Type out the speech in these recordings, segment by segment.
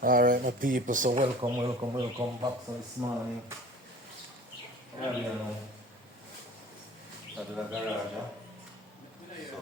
Alright, my people, so welcome back so this morning. Early now. At the garage, huh? So,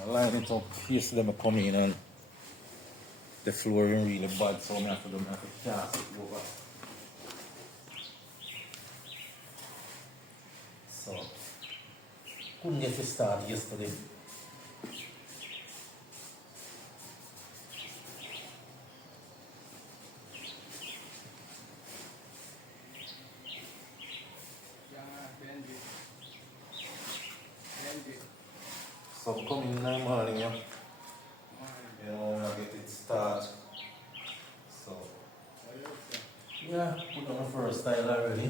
I line it up, yesterday I come in and the flooring really bad, so I have to cast it over. So, couldn't get to start yesterday. So I'm coming in the morning, yeah. You know, when I get it start. So, yeah, put on the first tile already.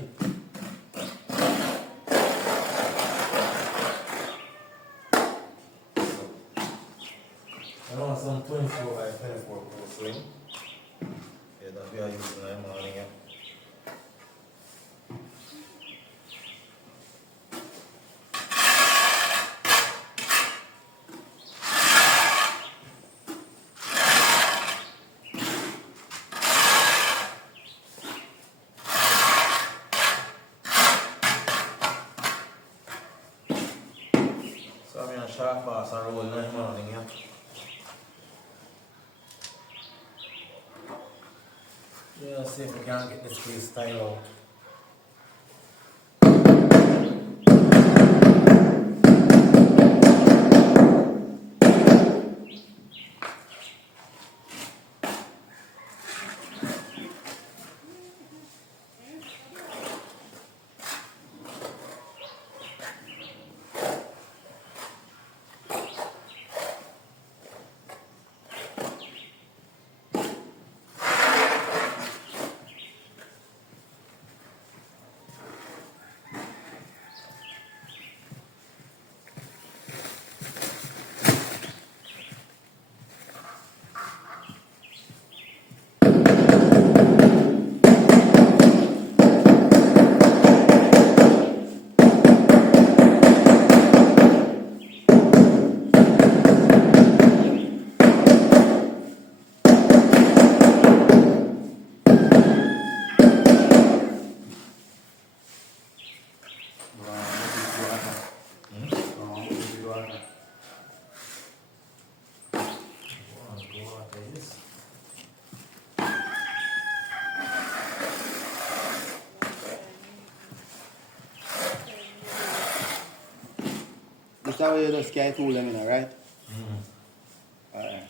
I want some 24 by 24 post ring. Yeah, that we are using in the morning, yeah. So I'm in a sharp pass and roll in the morning, yeah. Yeah, see if we can get this place style out. That's how you just can't fool them, right? Alright.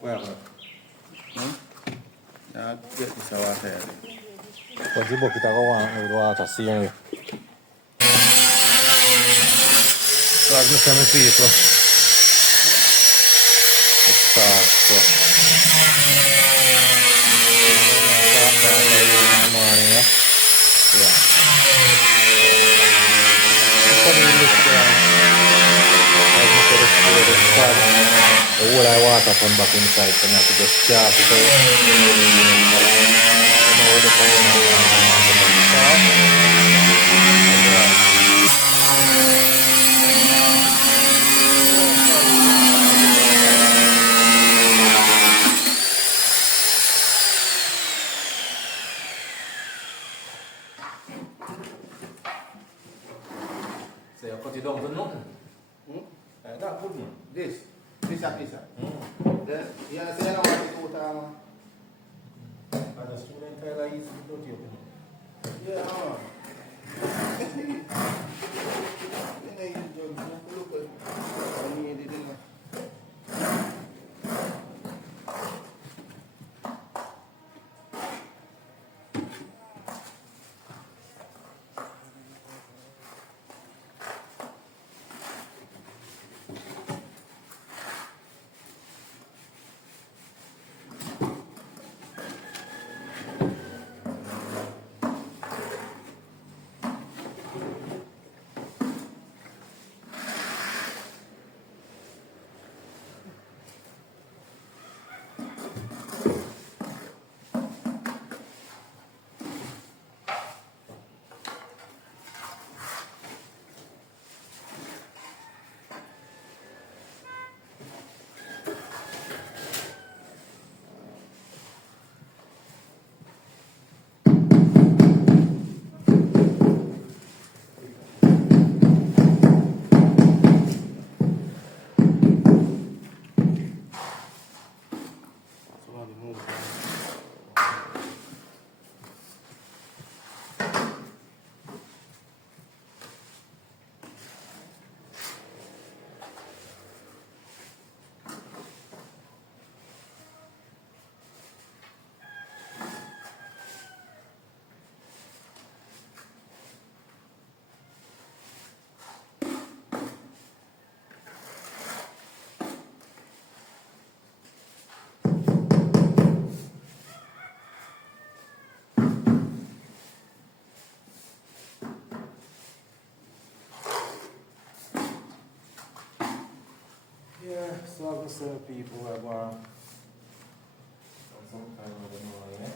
Where? Yeah, get this out here. But the bucket I go on with water, see anyway. So as Mr. people, let's start. So, start in the morning, yeah. Yeah. So, come in this as Mr. the start. The whole I water come back inside, so I have to just cast it out. You know, with the power now. So you cut it down to nothing. That wouldn't. This a piece. Then, you understand what it out? And the student tell I easy to do it. Yeah, then you look at I mean, it didn't. Somebody move. Yeah, so I've been seeing people have some kind of annoying, yeah.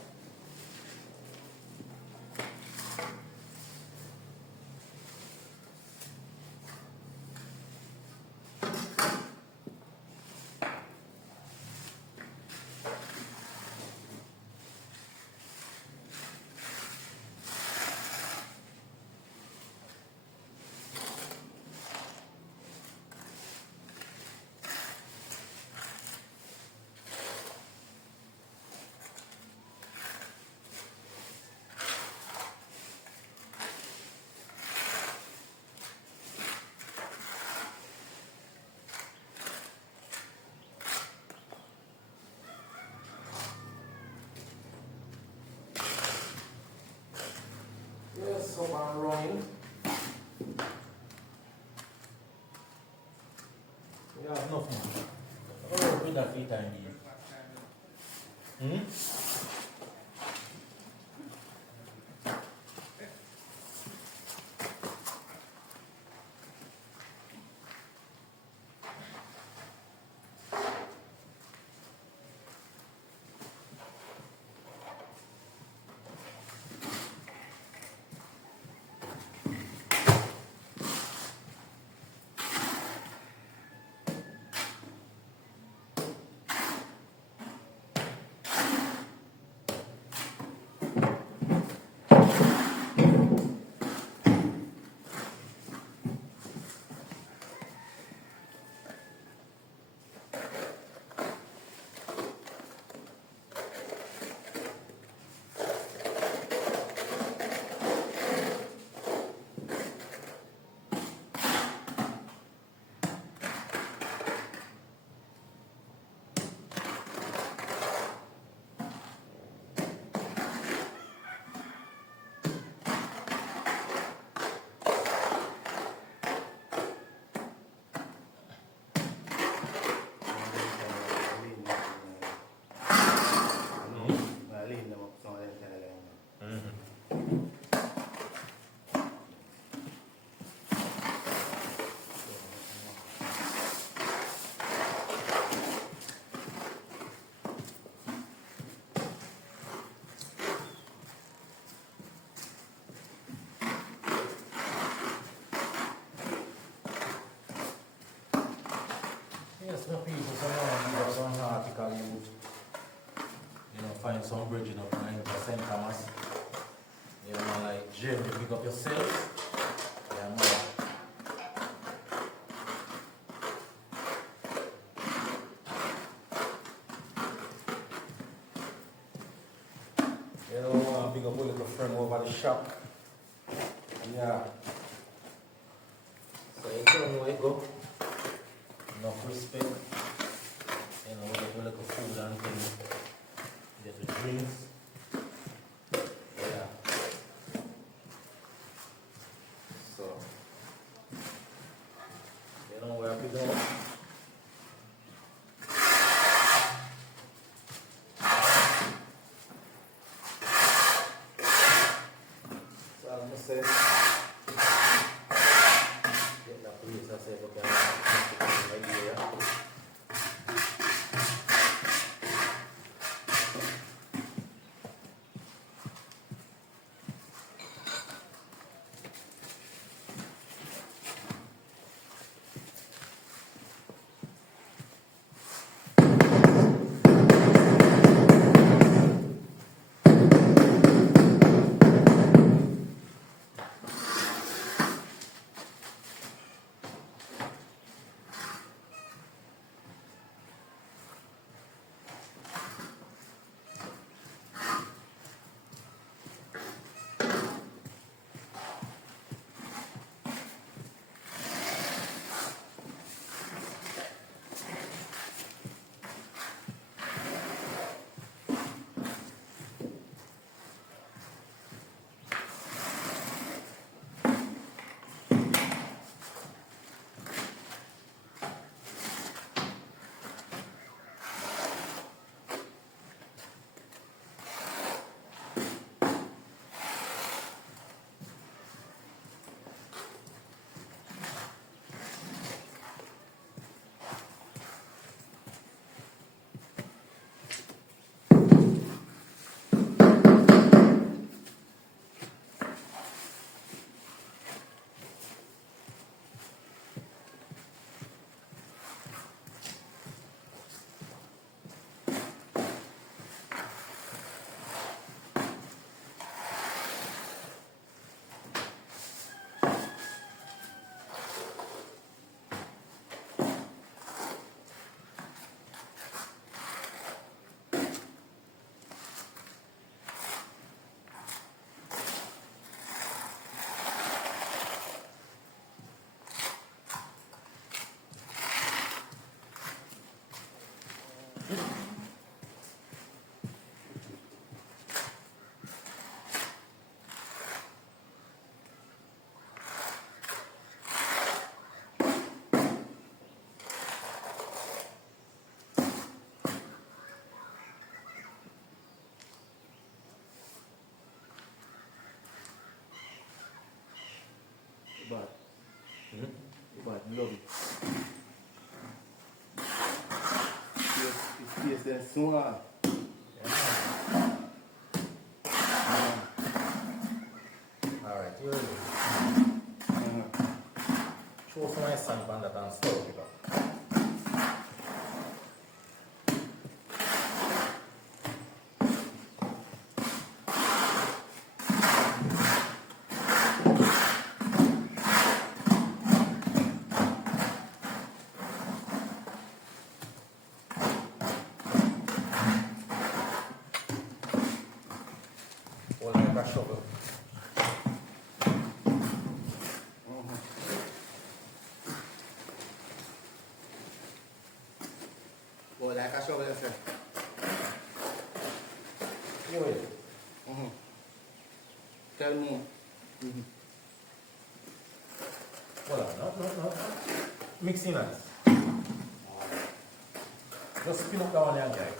Yes, so I'm running. We have nothing. Oh, with that free time here. Yes, my people, some of them some article find some bridging up in St. Thomas. Like Jim, you pick up yourself. Yeah, man. Big up a little friend over the shop. Yeah. So you don't know where you go. Enough respect. We get a little food and things. Get the drinks. Yeah. So where we go. So I'm gonna say bad. Hmm? Bad, love it. It's tastes then small. Alright, here it is. Show some my son on that and stir it up. Hold like a shovel. Well, like I show you, sir. Here it is. Tell me. Hold on, no. Mixing that. Just spin up that one there, guys.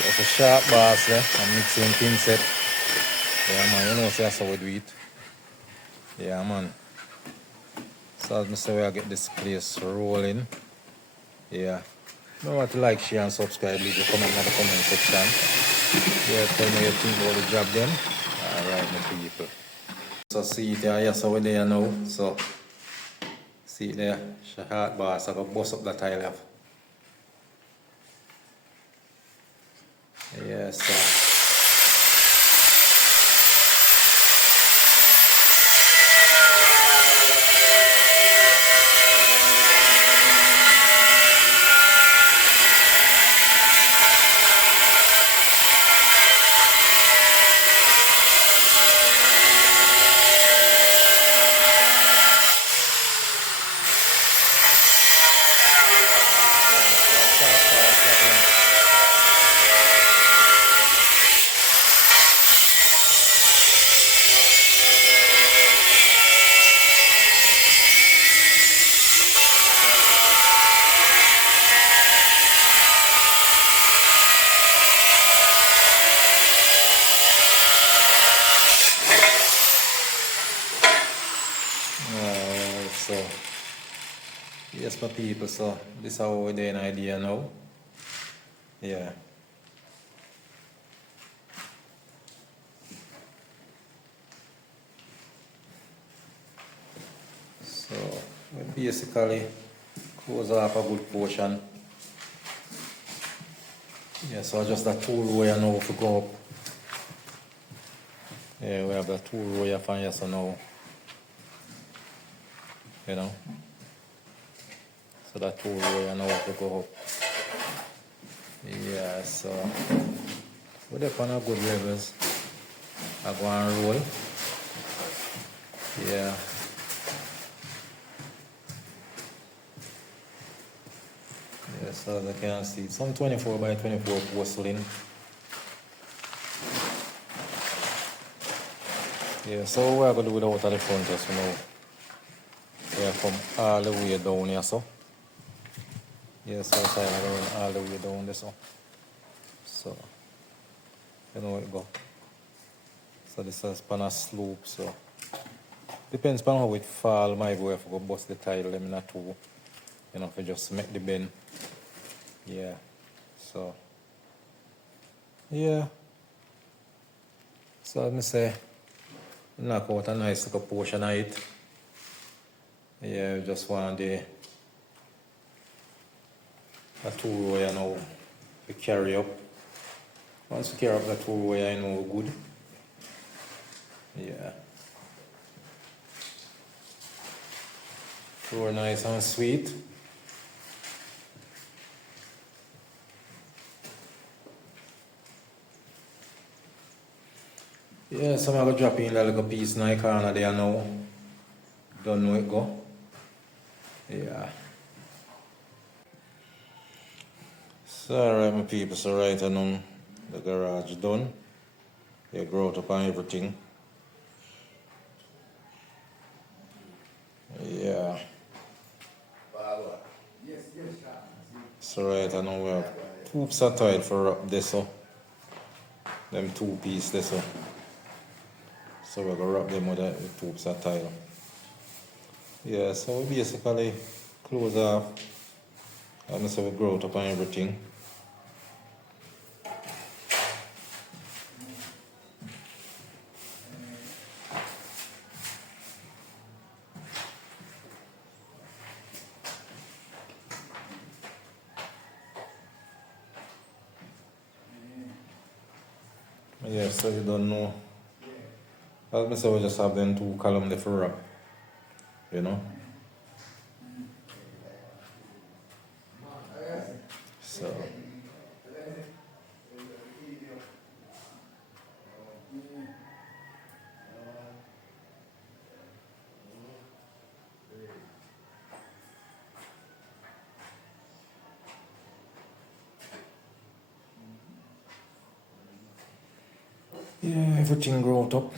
That's a sharp bass there. I'm mixing pin set. Yeah, man, you know, so that's how we do it. Yeah, man. So as I say, I get this place rolling. Yeah. Remember to like, share, and subscribe. Leave your comment in the comment section. Yeah, tell me what you think about the job then. Alright, my people. So see it there, yes, over there now. So see it there. It's a hard bass. I got bust up that tile off. Yes, sir. Alright, so yes, my people, so this is how we're doing idea now. Yeah. So we basically close off a good portion. Yeah, so just that tool row now to go up. Yeah, we have that tool row here from here, so now, you know. So that tool row now to go up. Yeah, so we're up on a good levels. I go and roll. Yeah. Yeah, so as I can see, some 24 by 24 porcelain. Yeah, so we're going to do the out of the front just now. Yeah, from all the way down here, so. Yeah, so I'm going all the way down there, so. So, you know where it go. So this is on a slope, so. Depends on how it fall, my boy, if I go bust the tile, them not too. You know, if I just make the bend. Yeah, so. Yeah. So let me say, knock out a nice little portion of it. Yeah, just want the a tool row, you know, to carry up. Once we carry up the tool row, you know we're good. Yeah. Floor nice and sweet. Yeah, so I'm gonna drop in a little piece in the corner there now. Don't know it go. Yeah. So alright my people, so right I know the garage done. You grow up on everything. Yeah. So right I know we have hoops are tight for up this so. Them 2 piece this so. So we're gonna wrap them with the hoops are tight. Yeah, so we basically close off and so we grow up on everything. Yeah, so you don't know. As I say, we just have them 2 columns there for wrap. You know? So yeah, everything growed up.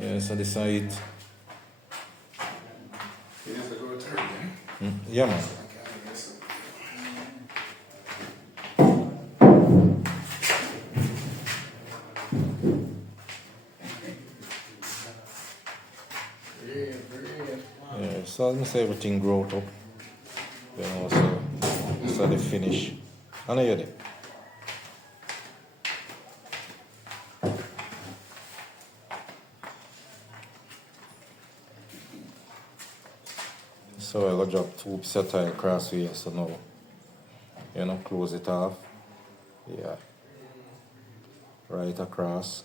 Yeah, so the side. It is a good turn, yeah? Yeah man. Okay, yes. Yeah, so as I say everything growed up. You know, so this is the finish. I know you there. So I gotta drop 2 pieces of tile across here, so now you know close it off. Yeah. Right across.